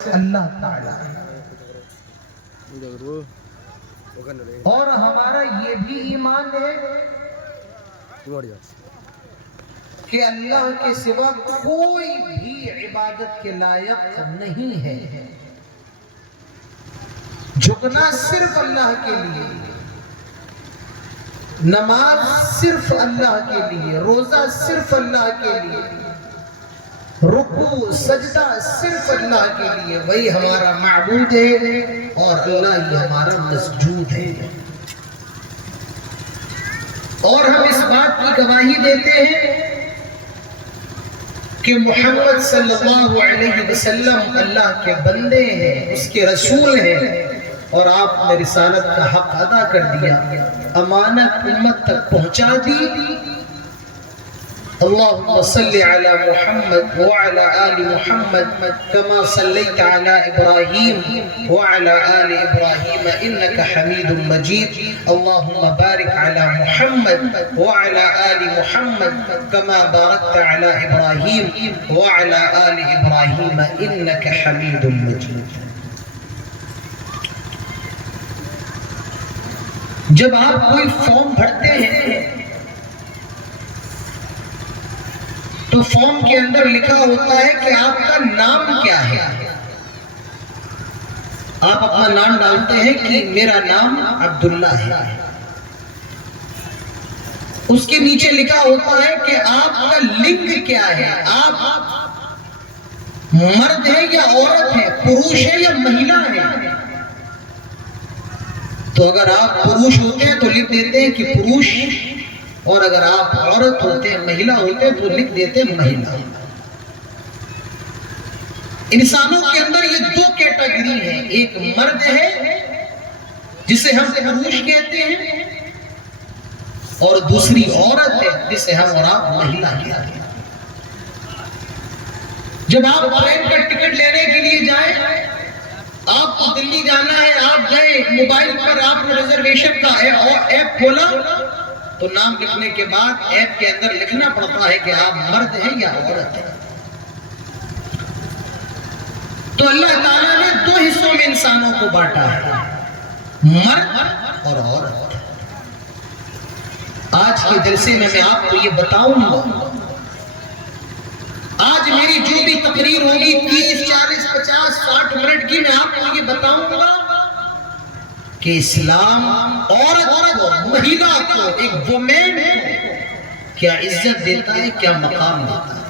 اللہ تعالیٰ اور ہمارا یہ بھی ایمان ہے کہ اللہ کے سوا کوئی بھی عبادت کے لائق نہیں ہے. جھکنا صرف اللہ کے لیے، نماز صرف اللہ کے لیے، روزہ صرف اللہ کے لیے، رکوع سجدہ صرف اللہ کے لیے. وہی ہمارا معبود ہے اور اللہ ہی ہمارا مسجود ہے. اور ہم اس بات کی گواہی دیتے ہیں کہ محمد صلی اللہ علیہ وسلم اللہ کے بندے ہیں، اس کے رسول ہیں، اور آپ نے رسالت کا حق ادا کر دیا، امانت امت تک پہنچا دی. اللهم صل على محمد وعلى آل محمد كما صليت على إبراهيم وعلى آل إبراهيم إنك حميد مجيد. اللهم بارك على محمد وعلى آل محمد كما باركت على إبراهيم وعلى آل إبراهيم إنك حميد مجيد. جب آپ کوئی فارم بھرتے ہیں تو فارم کے اندر لکھا ہوتا ہے کہ آپ کا نام کیا ہے. آپ اپنا نام ڈالتے ہیں کہ میرا نام عبداللہ ہے. اس کے نیچے لکھا ہوتا ہے کہ آپ کا لنگ کیا ہے، آپ مرد ہے یا عورت ہے، پروش ہے یا مہیلا ہے. تو اگر آپ پروش ہوتے ہیں تو لکھ دیتے ہیں کہ پروش، اور اگر آپ عورت ہوتے ہیں، مہیلا ہوتے ہیں تو لکھ دیتے ہیں مہیلا. انسانوں کے اندر یہ دو کیٹیگری ہیں، ایک مرد ہے جسے ہم پروش کہتے ہیں، اور دوسری عورت ہے جسے ہم اور آپ مہیلا کہتے ہیں. جب آپ ٹرین کا ٹکٹ لینے کے لیے جائیں، آپ کو دلی جانا ہے، آپ گئے موبائل پر، آپ نے ریزرویشن کا ایپ کھولا تو نام لکھنے کے بعد ایپ کے اندر لکھنا پڑتا ہے کہ آپ مرد ہیں یا عورت ہیں. تو اللہ تعالیٰ نے دو حصوں میں انسانوں کو بانٹا ہے، مرد اور عورت. آج کے جلسے میں آپ کو یہ بتاؤں گا، آج میری جو بھی تقریر ہوگی 30 40 50 60 منٹ کی، میں آپ کو یہ بتاؤں گا کہ اسلام عورت کو، مہیلا کو، ایک وومن کو کیا عزت دیتا ہے، کیا مقام دیتا ہے.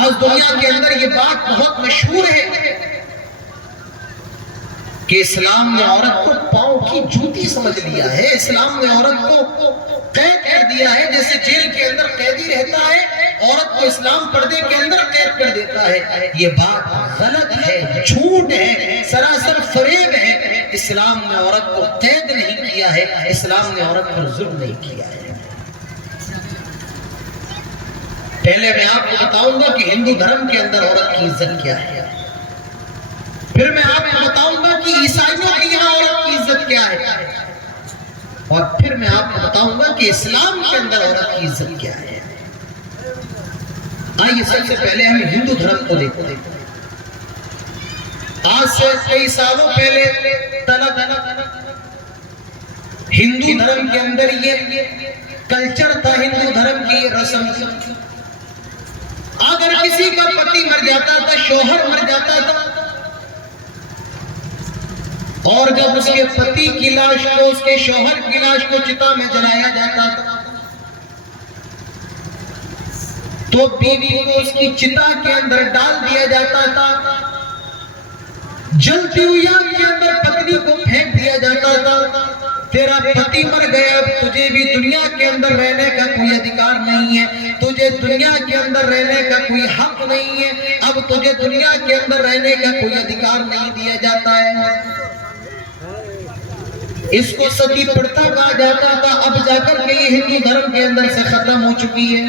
آج دنیا کے اندر یہ بات بہت مشہور ہے کہ اسلام نے عورت کو پاؤں کی جوتی سمجھ لیا ہے. اسلام نے عورت کو قید کر دیا ہے، جیسے جیل کے اندر قیدی رہتا ہے، عورت کو اسلام پردے کے اندر قید کر دیتا ہے. یہ بات غلط ہے، جھوٹ ہے، سراسر فریب ہے. اسلام نے عورت کو قید نہیں کیا ہے، اسلام نے عورت پر ظلم نہیں کیا ہے. پہلے میں آپ کو بتاؤں گا کہ ہندو دھرم کے اندر عورت کی عزت کیا ہے، پھر میں آپ کو بتاؤں گا کہ عیسائیوں کی یہاں عورت کی عزت کیا ہے، اور پھر میں آپ کو بتاؤں گا کہ اسلام کے اندر عورت کی عزت کیا ہے. آئیے سب سے پہلے ہم ہندو دھرم کو دیکھتے ہیں. آج سے کئی سالوں پہلے ہندو دھرم کے اندر یہ کلچر تھا، ہندو دھرم کی رسم. اگر کسی کا پتی مر جاتا تھا، شوہر مر جاتا تھا، اور جب اس کے پتی کی لاش کو، اس کے شوہر کی لاش کو چتا میں جلایا جاتا تھا تو بیوی کو اس کی چتا کے اندر ڈال دیا جاتا تھا. جلتی ہوئی آگ کے اندر پتنی کو پھینک دیا جاتا تھا. تیرا پتی مر گیا، اب تجھے بھی دنیا کے اندر رہنے کا کوئی ادھیکار نہیں ہے، تجھے دنیا کے اندر رہنے کا کوئی حق نہیں ہے، اب تجھے دنیا کے اندر رہنے کا کوئی ادھیکار نہیں دیا جاتا ہے. اس کو ستی پرتھا کہا جاتا تھا. اب جا کر کے یہ ہندو دھرم کے اندر سے ختم ہو چکی ہے،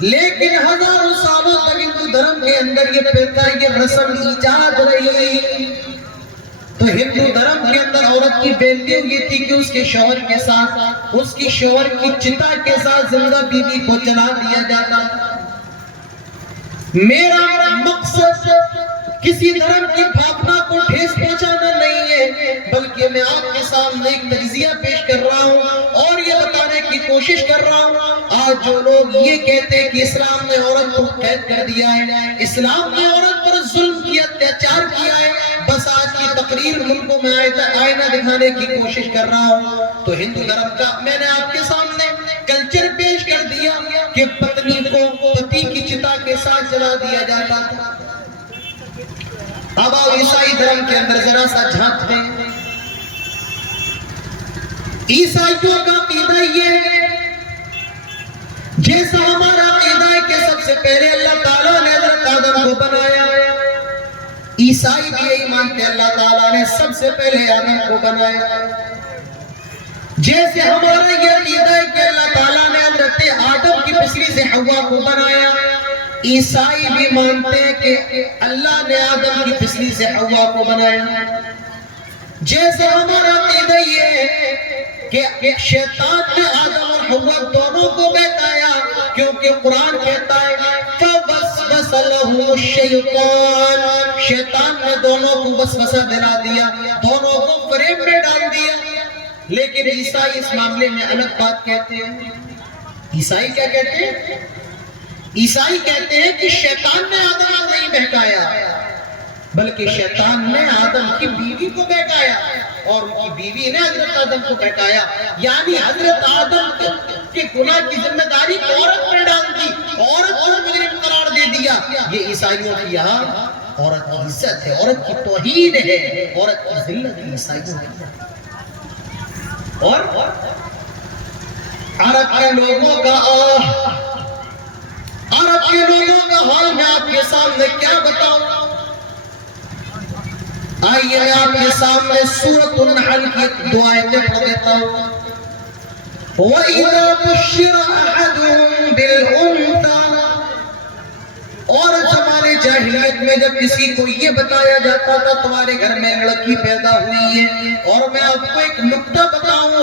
لیکن ہزاروں سالوں تک ہندو دھرم کے اندر یہ پرتھا، یہ رسم ایجاد رہی. تو ہندو دھرم کے اندر عورت کی ویلیو یہ تھی کہ اس کے شوہر کے ساتھ، اس کی شوہر کی چتا کے ساتھ زندہ بیوی کو جلا دیا جاتا. میرا کسی دھرم کی بھاونا کو ٹھیس پہنچانا نہیں ہے، بلکہ میں آپ کے سامنے ایک تجزیہ پیش کر رہا ہوں اور یہ بتانے کی کوشش کر رہا ہوں۔ آج جو لوگ یہ کہتے ہیں کہ اسلام نے عورت کو قید کر دیا ہے، اسلام نے عورت پر ظلم کیا، اتیاچار کیا ہے، بس آج کی تقریر ملکوں میں آئینہ دکھانے کی کوشش کر رہا ہوں۔ تو ہندو دھرم کا میں نے آپ کے سامنے کلچر پیش کر دیا کہ پتنی کو پتی کی چتا کے ساتھ جلا دیا جاتا تھا۔ اب آپ عیسائی دھرم کے اندر ذرا سا جھانکتے ہیں، عیسائیوں کا عقیدہ یہ ہے، جیسا ہمارا عقیدہ ہے کہ سب سے پہلے اللہ تعالیٰ نے حضرت آدم کو بنایا، عیسائی بھی یہی مانتے ہیں اللہ تعالیٰ نے سب سے پہلے آدم کو بنایا۔ جیسے ہمارا یہ عقیدہ ہے کہ اللہ تعالیٰ نے حضرت آدم کی پسلی سے حوا کو بنایا، عیسائی بھی مانتے ہیں کہ اللہ نے آدم کی پسلی سے حوا کو بنایا۔ جیسے ہمارا عقیدہ یہ ہے کہ شیطان نے آدم اور حوا دونوں کو بہکایا، کیونکہ قرآن کہتا ہے فَوَسْوَسَ لَهُ الشَّيْطَانُ، شیطان نے دونوں کو وسوسہ دلا دیا، دونوں کو فریب میں ڈال دیا۔ لیکن عیسائی اس معاملے میں الگ بات کہتے ہیں۔ عیسائی کیا کہتے ہیں؟ عیسائی کہتے ہیں کہ شیطان نے آدم کو نہیں بہکایا، بلکہ شیطان نے آدم کی بیوی کو بہکایا اور ان کی بیوی نے حضرت آدم کو بہکایا، یعنی حضرت آدم کے گناہ کی ذمہ داری عورت پر ڈال دی، عورت کو مجرم قرار دے دیا۔ یہ عیسائیوں کی یہاں عورت کی عزت ہے، عورت کی توہین ہے، عورت کی ذلت ہے عیسائیوں کی۔ اور عرب کے لوگوں کا عرب کے لوگوں کا حال میں آپ کے سامنے کیا بتاؤں؟ آئیے میں آپ کے سامنے سورۃ النحل کی دو آیتیں پڑھ دیتا ہوں۔ وَإِذَا بُشِّرَ أَحَدُهُم بِالْأُنثَىٰ، اور زمانے جاہلیت میں جب کسی کو یہ بتایا جاتا تھا تمہارے گھر میں لڑکی پیدا ہوئی ہے، اور میں آپ کو ایک نکتہ بتاؤں،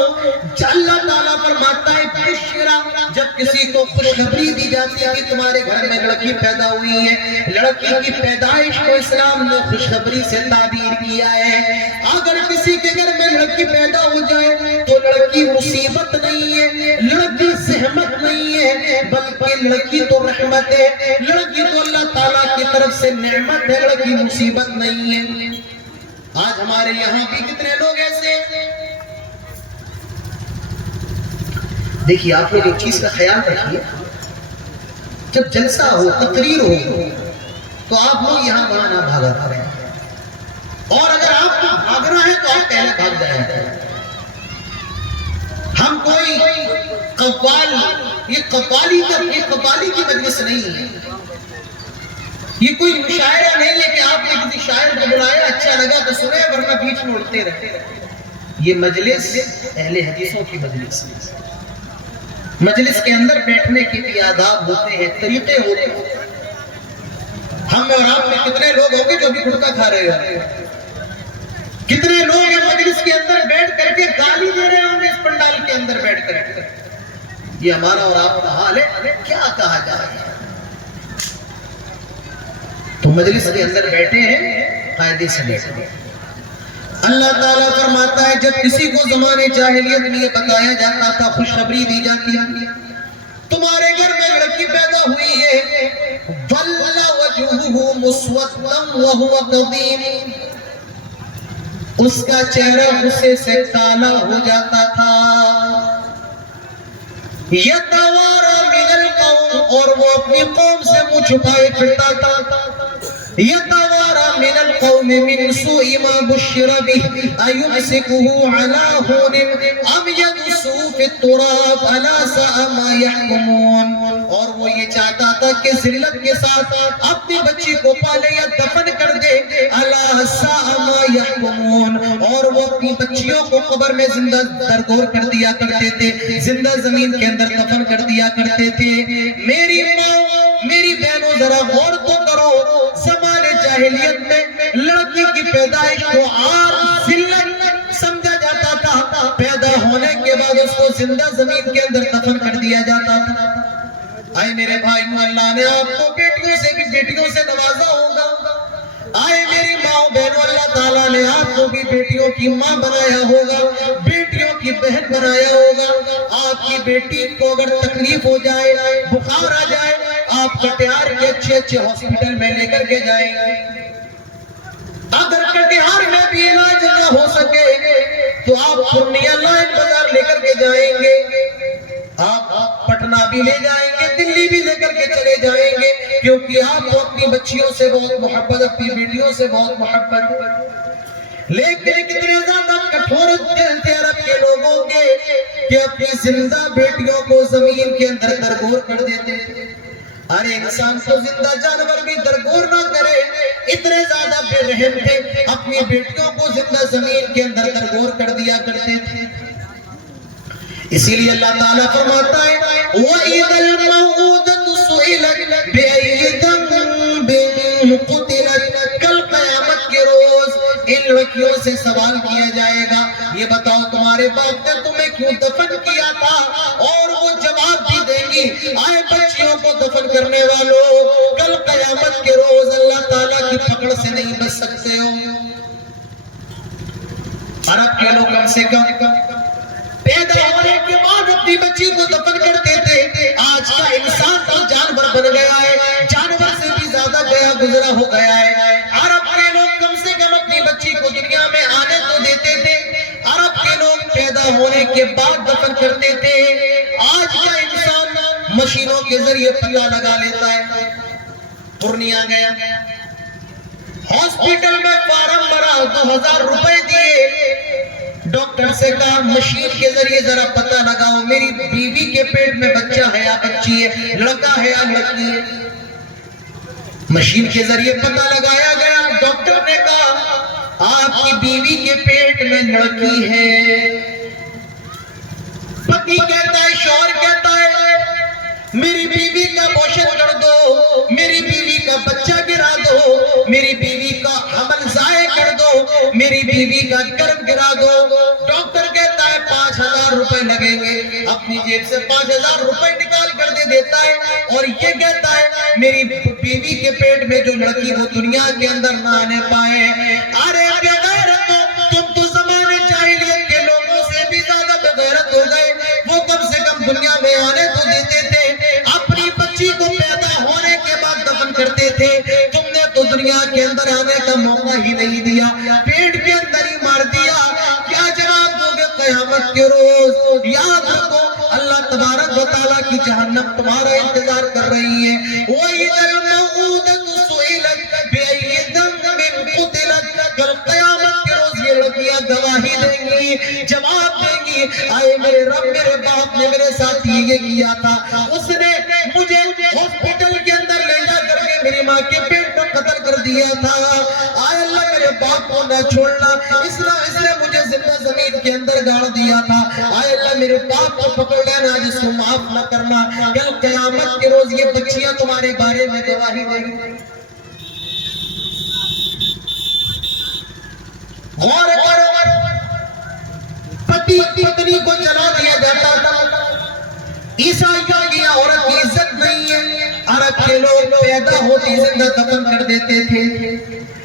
اللہ تعالیٰ فرماتا ہے بشرا، جب کسی کو خوشخبری دی جاتی ہے کہ تمہارے گھر میں لڑکی پیدا ہوئی ہے، لڑکی کی پیدائش کو اسلام نے خوشخبری سے تعبیر کیا ہے۔ اگر کسی کے گھر میں لڑکی پیدا ہو جائے تو لڑکی مصیبت نہیں ہے، لڑکی زحمت نہیں ہے، بلکہ لڑکی تو رحمت ہے، لڑکی تو اللہ تعالیٰ کی طرف سے نعمت ہے، لڑکی مصیبت نہیں ہے۔ آج ہمارے یہاں بھی کتنے لوگ ایسے ہیں۔ دیکھیے آپ لوگ ایک چیز کا خیال رکھیے، جب جلسہ ہو، تقریر ہو، تو آپ لوگ یہاں وہاں نہ بھاگا کریں، اور اگر آپ کو بھاگنا ہے تو آپ پہلے بھاگ جائیں۔ ہم کوئی قوال، یہ قوالی کی مجلس نہیں ہے، یہ کوئی مشاعرہ نہیں ہے کہ آپ نے کسی شاعر کو بلایا، اچھا لگا تو سنے ورنہ بیچ میں اڑتے رہے۔ یہ مجلس اہل حدیثوں کی مجلس ہے، مجلس کے اندر بیٹھنے کے بھی آداب ہوتے ہیں، طریقے ہوتے ہیں۔ ہم اور آپ میں کتنے لوگ ہوں گے جو بھی گٹکا کھا رہے ہیں، کتنے لوگ ہیں مجلس کے اندر بیٹھ کر کے گالی دے رہے ہوں گے اس پنڈال کے اندر بیٹھ کر کے۔ یہ ہمارا اور آپ کا حال ہے، کیا کہا جائے؟ تو مجلس کے اندر بیٹھے ہیں قاعدے سے بیٹھے۔ اللہ تعالیٰ فرماتا ہے جب کسی کو زمانے جاہلیت میں یہ بتایا جاتا تھا، خوشخبری دی جاتی ہے تمہارے گھر میں لڑکی پیدا ہوئی ہے، ظل وجهه مسودا وهو كظيم، اس کا چہرہ غصے سے کالا ہو جاتا تھا، یتوارا من القوم، اور وہ اپنی قوم سے منہ چھپائے پھرتا تھا، یتوارا من القوم من سوء ما بشر به ایمسکه علی ہون ام یدسوه فی التراب الا ساء ما یحکمون، اور وہ یہ چاہتا تھا کہ ذلت کے ساتھ اپنی بچی کو پالے یا دفن کر دے، الا ساء ما یحکمون، اور وہ اپنی بچیوں کو قبر میں زندہ درگور کر دیا کرتے تھے، زندہ زمین کے اندر دفن کر دیا کرتے تھے۔ میری ماں، میری بہنوں ذرا غور تو کرو، زمانے جاہلیت میں لڑکی کی پیدائش کو عار ذلت سمجھا جاتا تھا، پیدا ہونے کے بعد اس کو زندہ زمین کے اندر دفن کر دیا جاتا تھا۔ آئے میرے بھائیوں، اللہ نے آپ کو بیٹیوں سے نوازا ہوگا، آئے میری ماں بہنوں، اللہ تعالیٰ نے آپ کو بھی بیٹیوں کی ماں بنایا ہوگا، بیٹیوں کی بہن بنایا ہوگا. آپ کی بیٹی کو اگر تکلیف ہو جائے، بخار آ جائے، آپ کٹیہار کے اچھے اچھے ہاسپٹل میں لے کر کے جائیں گے. اگر کٹیہار میں بھی علاج نہ ہو سکے تو آپ پورنیہ لائن بازار لے کر کے جائیں گے، آپ پٹنہ بھی لے جائیں گے، دلی بھی لے کر کے چلے جائیں گے، کیونکہ آپ کو اپنی بچیوں سے بہت محبت، اپنی بیٹیوں سے بہت محبت. لیکن کتنے زیادہ کٹھور دل تھے عرب کے لوگوں کے کہ اپنی زندہ بیٹیوں کو زمین کے اندر درگور کر دیتے تھے. ارے انسان تو زندہ جانور بھی درگور نہ کرے، اتنے زیادہ بے رحم تھے، اپنی بیٹیوں کو زندہ زمین کے اندر درگور کر دیا کرتے تھے. اسی لیے اللہ تعالیٰ فرماتا ہے وَإِذَا الْمَوْءُودَةُ سُئِلَتْ بِأَيِّ ذَنبٍ قُتِلَتْ. کل قیامت کے روز ان لڑکیوں سے سوال کیا جائے گا، یہ بتاؤ تمہارے باپ نے تمہیں کیوں دفن کیا تھا؟ اور وہ جواب بھی دیں گی آئے بچیوں کو دفن کرنے والوں، کل قیامت کے روز اللہ تعالیٰ کی پکڑ سے نہیں بچ سکتے ہو. عرب کے لوگ کم سے کم پیدا ہونے کے بعد اپنی بچی کو دفن کرتے تھے. آج کا انسان تو جانور بن گیا ہے، جانور سے بھی زیادہ گیا گزرا ہو گیا ہے. عرب کے لوگ کم سے کم اپنی بچی کو دنیا میں آنے تو دیتے تھے، عرب کے لوگ پیدا ہونے کے بعد دفن کرتے تھے. آج کا انسان مشینوں کے ذریعے پتہ لگا لیتا ہے. پورنیہ گیا، ہاسپٹل میں فارم بھرا، 2000 روپے دیے، ڈاکٹر سے کہا مشین کے ذریعے ذرا پتہ لگاؤ میری بیوی کے پیٹ میں بچہ ہے یا بچی ہے، لڑکا ہے یا لڑکی ہے. مشین کے ذریعے پتہ لگایا گیا. ڈاکٹر نے کہا آپ کی بیوی کے پیٹ میں لڑکی ہے. پتی کہتا ہے، شوہر کہتا ہے میری بیوی کا ابورشن کر دو، میری بیوی کا بچہ گرا دو، میری بیوی کا حمل ضائع کر دو، میری بیوی کا کرم گرا دو. ڈاکٹر کہتا ہے 5000 روپے لگیں گے. اپنی جیب سے 5000 روپے نکال کر دے دیتا ہے اور یہ کہتا ہے میری بیوی کے پیٹ میں جو لڑکی وہ دنیا کے اندر نہ آنے پائے. ارے بے غیرتو، تم تو زمانے جاہلیت کے لوگوں سے بھی زیادہ بے غیرت ہو گئے. وہ کم سے کم دنیا میں آنے تو دیتے تھے، اپنی بچی کو پیدا ہونے کے بعد دفن کرتے تھے. تم نے تو دنیا کے اندر آنے کا موقع ہی نہیں دیا، پیٹ کے اندر ہی مار دیا. کیا جواب دو گے قیامت کے روز؟ یاد رکھو اللہ تبارک و تعالیٰ کی جہنم تمہارا انتظار کر رہی ہے. وَإِذَا الْمَوْءُودَةُ سُئِلَتْ بِأَيِّ ذَنبٍ قُتِلَتْ. کل قیامت کے روز یہ لڑکیاں گواہی دیں گی، جواب دیں گی آئے میرے رب، میرے باپ نے میرے ساتھ یہ کیا تھا، اس نے مجھے ہاسپٹل کے اندر لے جا کر کے میری ماں کے پیٹ میں قتل کر دیا تھا. آئے اللہ میرے باپ کو نہ چھوڑنا، اس نے مجھے زندہ زمین کے اندر گاڑ دیا تھا. آئے اللہ میرے باپ کو پکڑ لینا، جس کو معاف نہ کرنا. کل قیامت کے روز یہ بچیاں تمہارے بارے میں گواہی دیں گی. غور کرو، پتی پتنی کو جلا دیا جاتا تھا. عیسائیوں کی عورت کی عزت نہیں ہے. عرب کے لوگ پیدا ہوتی زندہ دفن کر دیتے تھے.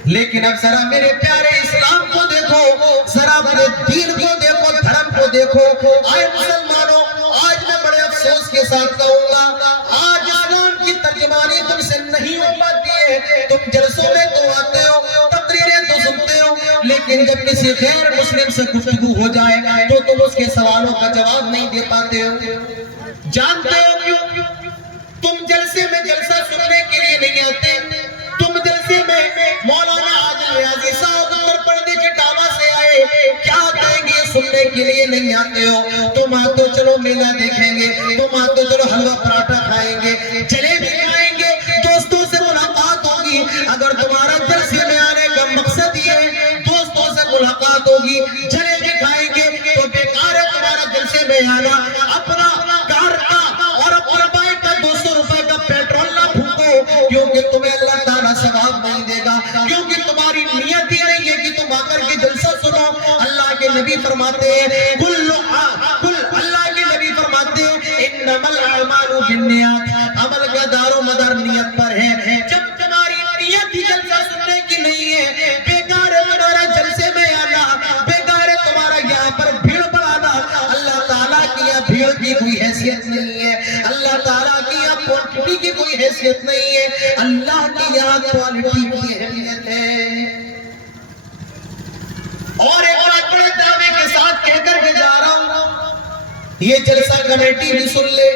لیکن اب ذرا میرے پیارے اسلام کو دیکھو، ذرا اپنے دین کو دیکھو، دھرم کو دیکھو. آئے مسلمانوں، آج میں بڑے افسوس کے ساتھ کہوں گا آج اسلام کی ترجمانی تم سے نہیں ہو پاتی ہے. تم جلسوں میں تو آتے ہو، تقریریں تو سنتے ہو، لیکن جب کسی غیر مسلم سے گفتگو ہو جائے تو تم اس کے سوالوں کا جواب نہیں دے پاتے ہو. جانتے ہو کیوں؟ تم جلسے میں جلسہ سننے کے لیے نہیں آتے. تم جلسے میں مولانا عادل ریاضی صاحب اتر پردیش اٹاوا سے آئے، کیا کہیں گے سننے کے لیے نہیں آتے ہو. تم آتے چلو میلہ دیکھیں گے، تم آتے چلو حلوہ پراٹھا کھائیں گے، جلیبی کھائیں گے، دوستوں سے ملاقات ہوگی. اگر تمہارا جلسے میں آنے کا مقصد یہ ہے دوستوں سے ملاقات ہوگی، جلیبی کھائیں گے، تو بیکار ہے تمہارا جلسے میں آنا. اپنا کار کا اور اپنا بائک کا 200 روپے کا پیٹرول نہ پھونکو، کیونکہ تمہیں اللہ تعالیٰ ثواب نہیں دے گا، کیونکہ تمہاری نیت ہی نہیں ہے کہ تم آ کر کے جلسہ سنو. اللہ کے نبی فرماتے ہیں اللہ کے نبی فرماتے ہیں انما الاعمال بالنیات، عمل کا دار و مدار نیت پر ہے. جب تمہاری نیت ہی جلسہ سننے کی نہیں ہے، بیکار ہے تمہارا جلسے میں آنا، بیکار ہے تمہارا یہاں پر بھیڑ بڑھانا۔ اللہ تعالیٰ کی یہاں بھیڑ کی کوئی حیثیت نہیں ہے، اللہ تعالیٰ کی یہاں کوانٹٹی کی کوئی حیثیت نہیں ہے، اللہ کی یہاں کوالٹی کی اہمیت ہے۔ اور ایک بات بڑے دعوے کے ساتھ کہہ کر کے جا رہا ہوں، یہ جلسہ کمیٹی بھی سن لے،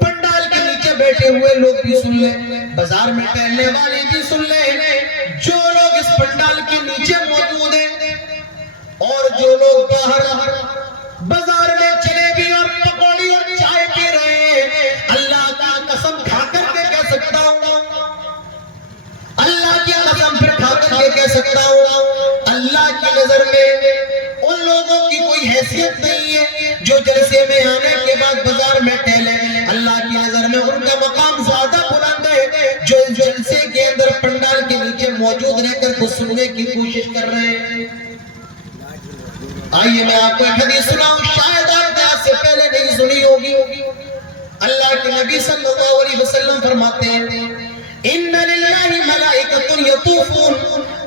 پنڈال کے نیچے بیٹھے ہوئے لوگ بھی سن لیں، بازار میں ٹہلنے والے بھی سن لیں، جو لوگ اس پنڈال کے نیچے موجود ہیں اور جو لوگ باہر بازار میں جلیبی اور پکوڑی اور چائے پی رہے ہیں، اللہ کی قسم کھا کر کے کہہ سکتا ہوں، اللہ کی قسم پھر کھا کر کے کہہ سکتا ہوں، اللہ کی نظر میں ان لوگوں کی کوئی حیثیت نہیں ہے جو جلسے میں آنے کے بعد بازار میں ٹہلے۔ اللہ کی نظر میں ان کا مقام زیادہ بلند ہے جو جلسے کے اندر پنڈال کے نیچے موجود رہ کر کو سننے کی کوشش کر رہے ہیں۔ آئیے میں آپ کو ایک حدیث سناؤں، شاید آپ نے آج سے پہلے نہیں سنی ہوگی۔ اللہ کے نبی صلی اللہ علیہ وسلم فرماتے ہیں، ان للہ ملائکۃ یطوفون،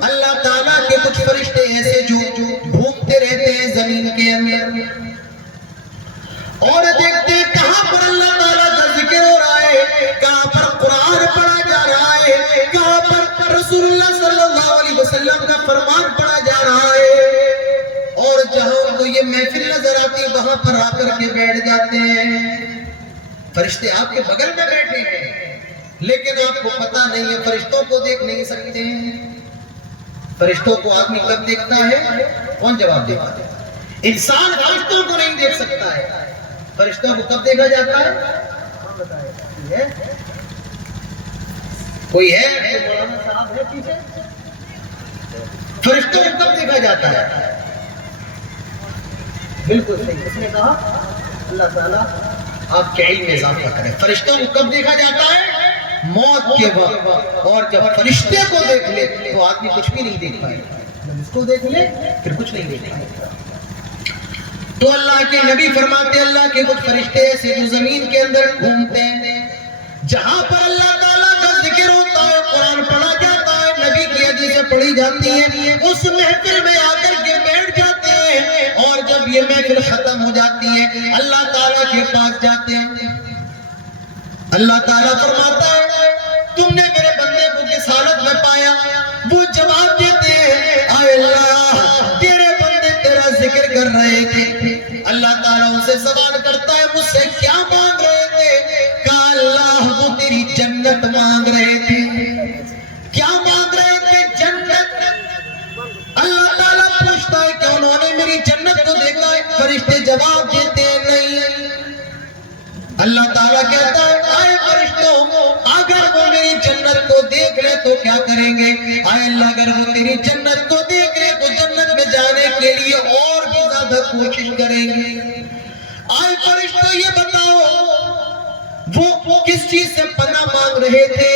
اللہ تعالیٰ کے کچھ فرشتے ایسے جو گھومتے رہتے ہیں زمین کے اندر اور دیکھتے ہیں کہاں پر اللہ تعالیٰ کا ذکر ہو رہا ہے، کہاں پر قرآن پڑھا جا رہا ہے، کہاں پر رسول اللہ صلی اللہ علیہ وسلم کا فرمان پڑھا جا رہا ہے، اور جہاں کو یہ محفل نظر آتی وہاں پر آ کر کے بیٹھ جاتے ہیں۔ فرشتے آپ کے بغل میں بیٹھے ہیں لیکن آپ کو پتا نہیں ہے، فرشتوں کو دیکھ نہیں سکتے ہیں۔ فرشتوں کو آدمی کب دیکھتا ہے؟ کون جواب دیتا ہے؟ انسان فرشتوں کو نہیں دیکھ سکتا ہے، فرشتوں کو کب دیکھا جاتا ہے؟ کوئی ہے؟ فرشتوں کو کب دیکھا جاتا ہے؟ بالکل صحیح، اس نے کہا اللہ تعالیٰ آپ کے علم میں اضافہ کریں۔ فرشتوں کو کب دیکھا جاتا ہے؟ موت کے وقت۔ اور جب فرشتے کو دیکھ لے تو آدمی کچھ بھی نہیں دیکھ پائے، جب اس کو دیکھ لے پھر کچھ نہیں دیکھ پائے۔ تو اللہ کے نبی فرماتے اللہ کے کچھ فرشتے ایسے جو زمین کے اندر گھومتے ہیں، جہاں پر اللہ تعالیٰ کا ذکر ہوتا ہے، قرآن پڑھا جاتا ہے، نبی کی حدیثیں پڑھی جاتی ہیں، اس محفل میں آ کر کے بیٹھ جاتے ہیں، اور جب یہ محفل ختم ہو جاتی ہے اللہ تعالیٰ کے پاس جاتے ہیں۔ اللہ تعالیٰ فرماتا ہے تم نے میرے بندے کو کس حالت میں پایا؟ وہ جواب دیتے ہیں اے اللہ تیرے بندے تیرا ذکر کر رہے تھے۔ اللہ تعالیٰ ان سے سوال کرتا ہے مجھ سے کیا مانگ رہے تھے؟ کہا اللہ وہ تیری جنت مانگ رہے تھے۔ کیا مانگ رہے تھے؟ جنت۔ اللہ تعالیٰ پوچھتا ہے کہ انہوں نے میری جنت کو دیکھا ہے؟ فرشتے جواب دیتے ہیں نہیں۔ اللہ تعالیٰ کہتا ہے آئے فرشتوں اگر وہ میری جنت کو دیکھ لے تو کیا کریں گے؟ آئے اللہ اگر وہ تیری جنت کو دیکھ لے تو جنت میں جانے کے لیے اور بھی زیادہ کوشش کریں گے۔ آئے فرشتوں یہ بتاؤ وہ کس چیز سے پناہ مانگ رہے تھے؟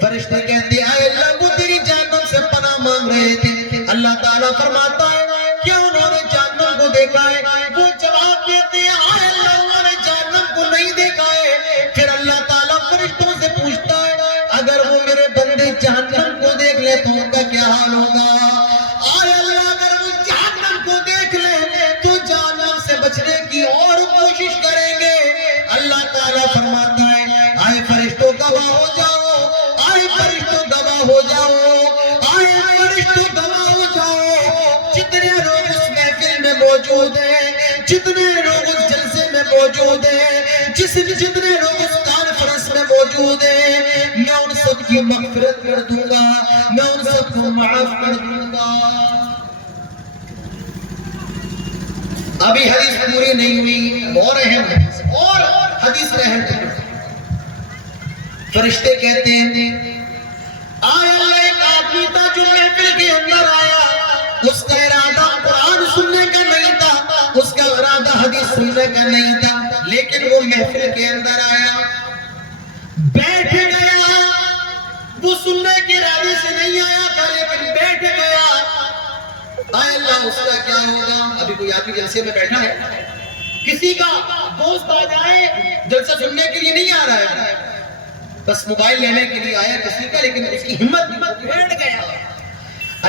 فرشتے کہتے ہیں آئے اللہ وہ تیری جہنم سے پناہ مانگ رہے تھے۔ اللہ تعالیٰ فرماتا ہے کیا انہوں نے جہنم کو دیکھا ہے؟ وہ جواب دیتے ہیں آئے اللہ انہوں نے جہنم کو نہیں دیکھا ہے۔ پھر اللہ تعالیٰ فرشتوں سے پوچھتا ہے اگر وہ میرے بندے جہنم کو دیکھ لے تو ان کا کیا حال ہوگا؟ آئے اللہ اگر وہ جہنم کو دیکھ لے تو جہنم سے بچنے کی اور کوشش کریں گے۔ اللہ تعالیٰ فرماتا ہے آئے فرشتوں گواہ ہو جاؤ، آئے فرشتوں گواہ ہو جاؤ، آئے فرشتوں گواہ ہو جاؤ، جتنے لوگ اس محفل میں موجود ہیں، جتنے لوگ اس جلسے میں موجود ہیں، جتنے لوگ اس کانفرنس میں موجود ہیں، میں ان سب کی مغفرت کر دوں گا، میں ان سب کو معاف کر دوں گا۔ ابھی حدیث پوری نہیں ہوئی، اور اہم حدیث، اور حدیث میں اہم ہے۔ فرشتے کہتے ہیں آئے اللہ ایک آدمی تھا جو محفل کے اندر آیا، اس کا ارادہ قرآن سننے کا نہیں تھا، اس کا ارادہ حدیث سننے کا نہیں تھا، لیکن وہ محفل کے اندر آیا، بیٹھ گیا، وہ سننے کے ارادے سے نہیں آیا تھا لیکن بیٹھ گیا۔ آئے اللہ اس کا کیا ہوگا؟ ابھی کوئی آدمی جلسے میں بیٹھا ہے، کسی کا دوست آ جائے جلسہ سننے کے لیے نہیں آ رہا ہے، بس موبائل لینے کے لیے آیا کسی کا، لیکن اس کی ہمت بیٹھ گیا۔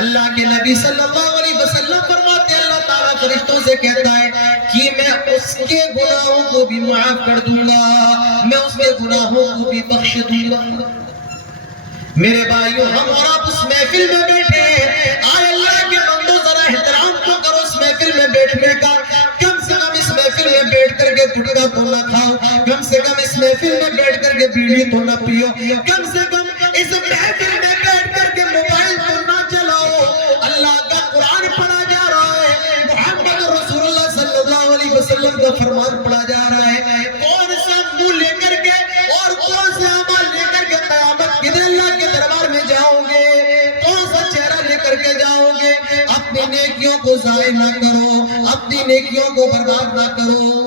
اللہ کے نبی صلی اللہ علیہ وسلم فرماتے ہیں اللہ تعالیٰ فرشتوں سے کہتا ہے کہ میں اس کے گناہوں کو بھی معاف کر دوں گا، میں اس کے گناہوں کو بھی بخش دوں گا۔ میرے بھائیو، ہم اور آپ اس محفل میں بیٹھے ہیں، آئے اللہ کے بندو ذرا احترام تو کرو اس محفل میں بیٹھنے کا۔ کم سے کم اس محفل میں بیٹھ کر کے گٹکا تو نہ کھاؤ، کم سے کم اس محفل میں بیٹھ کر کے بیڑی تو نہ پیو، کم سے کم اس محفل میں بیٹھ کر کے موبائل تو نہ چلاؤ۔ اللہ کا قرآن پڑھا جا رہا ہے، محمد رسول اللہ صلی اللہ علیہ وسلم کا فرمان پڑھا جا رہا ہے۔ کون سا منہ لے کر کے اور کون سے عمل لے کر کے قیامت کے دن اللہ کے دربار میں جاؤ گے؟ کون سا چہرہ لے کر کے جاؤ گے؟ اپنی نیکیوں کو ضائع نہ کرو، اپنی نیکیوں کو برباد نہ کرو۔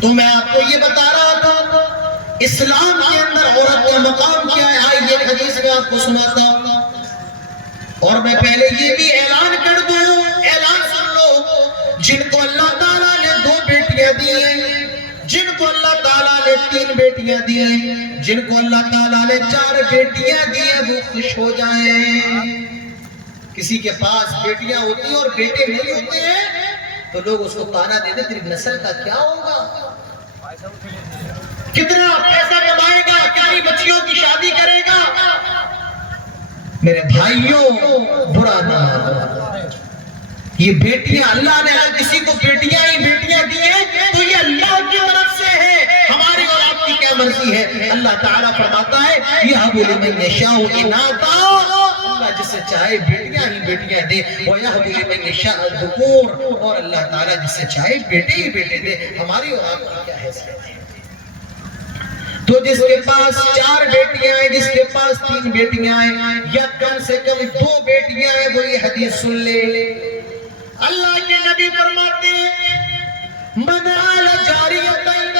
تو میں آپ کو یہ بتا رہا تھا اسلام کے اندر عورت کا مقام کیا ہے، آئیے حدیث میں آپ کو سناتا ہوں۔ اور میں پہلے یہ بھی اعلان کر دوں، اعلان سن لو، جن کو اللہ تعالیٰ نے 2 بیٹیاں دی ہیں، جن کو اللہ تعالیٰ نے 3 بیٹیاں دی ہیں، جن کو اللہ تعالیٰ نے 4 بیٹیاں دی ہیں، وہ خوش ہو جائیں۔ کسی کے پاس بیٹیاں ہوتی ہیں اور بیٹے نہیں ہوتے ہیں تو لوگ اس کو تانا دیتے تیری نسل کا کیا ہوگا، کتنا پیسہ کمائے گا، کتنی بچیوں کی شادی کرے گا۔ میرے بھائیوں، برا نہ مانو، یہ بیٹیاں اللہ نے اگر کسی کو بیٹیاں ہی بیٹیاں دی ہیں تو یہ اللہ کی طرف سے ہے، ہماری اور آپ کی کیا مرضی ہے؟ اللہ تعالیٰ فرماتا ہے یَهَبُ لِمَن یَشَاءُ إِنَاثًا، اللہ جسے چاہے بیٹیاں ہی بیٹیاں دے، وَيَهَبُ لِمَن يَشَاءُ الذُّكُورَ، اور اللہ تعالیٰ جسے چاہے بیٹے ہی بیٹے دے، ہماری اور آپ کی کیا حیثیت ہے؟ تو جس کے پاس 4 بیٹیاں ہیں، جس کے پاس 3 بیٹیاں ہیں، یا کم سے کم 2 بیٹیاں ہیں، وہ یہ حدیث سن لے۔ اللہ کے نبی فرماتے ہیں من آل جاریتین،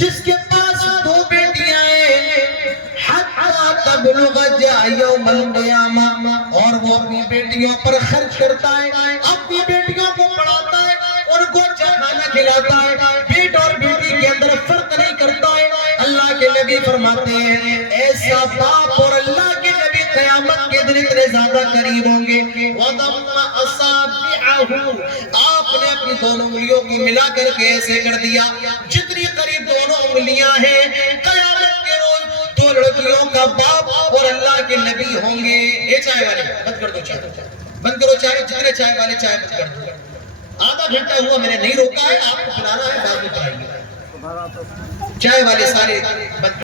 جس کے پاس 2 بیٹیاں ہیں، حتی تبلغ جاء یوم القیامہ، اور وہ اپنی بیٹیوں پر خرچ کرتا ہے، اپنی بیٹیوں کو پڑھاتا ہے، ان کو کھانا کھلاتا ہے، بیٹ اور بیٹی کے اندر فرق نہیں کرتا ہے۔ اللہ کے نبی فرماتے ہیں ایسا باپ اور اللہ کے نبی قیامت کے دن اتنے زیادہ قریب ہوں گے۔ وَضَمَّ أَصَابِعَهُ، آپ نے اپنی دونوں انگلیوں کو ملا کر کے ایسے کر دیا، جتنی قریب دونوں انگلیاں ہیں، قیامت کے روز 2 لڑکیوں کا باپ اور اللہ کے نبی ہوں گے۔ یہ چائے والے بند کر دو، چائے بند کرو، چائے جتنے چائے والے چائے بند کر دو۔ آدھا گھنٹہ ہوا میں نے نہیں روکا ہے، آپ کو پلانا ہے، بعد میں پلائیے۔ چائے والے سارے بند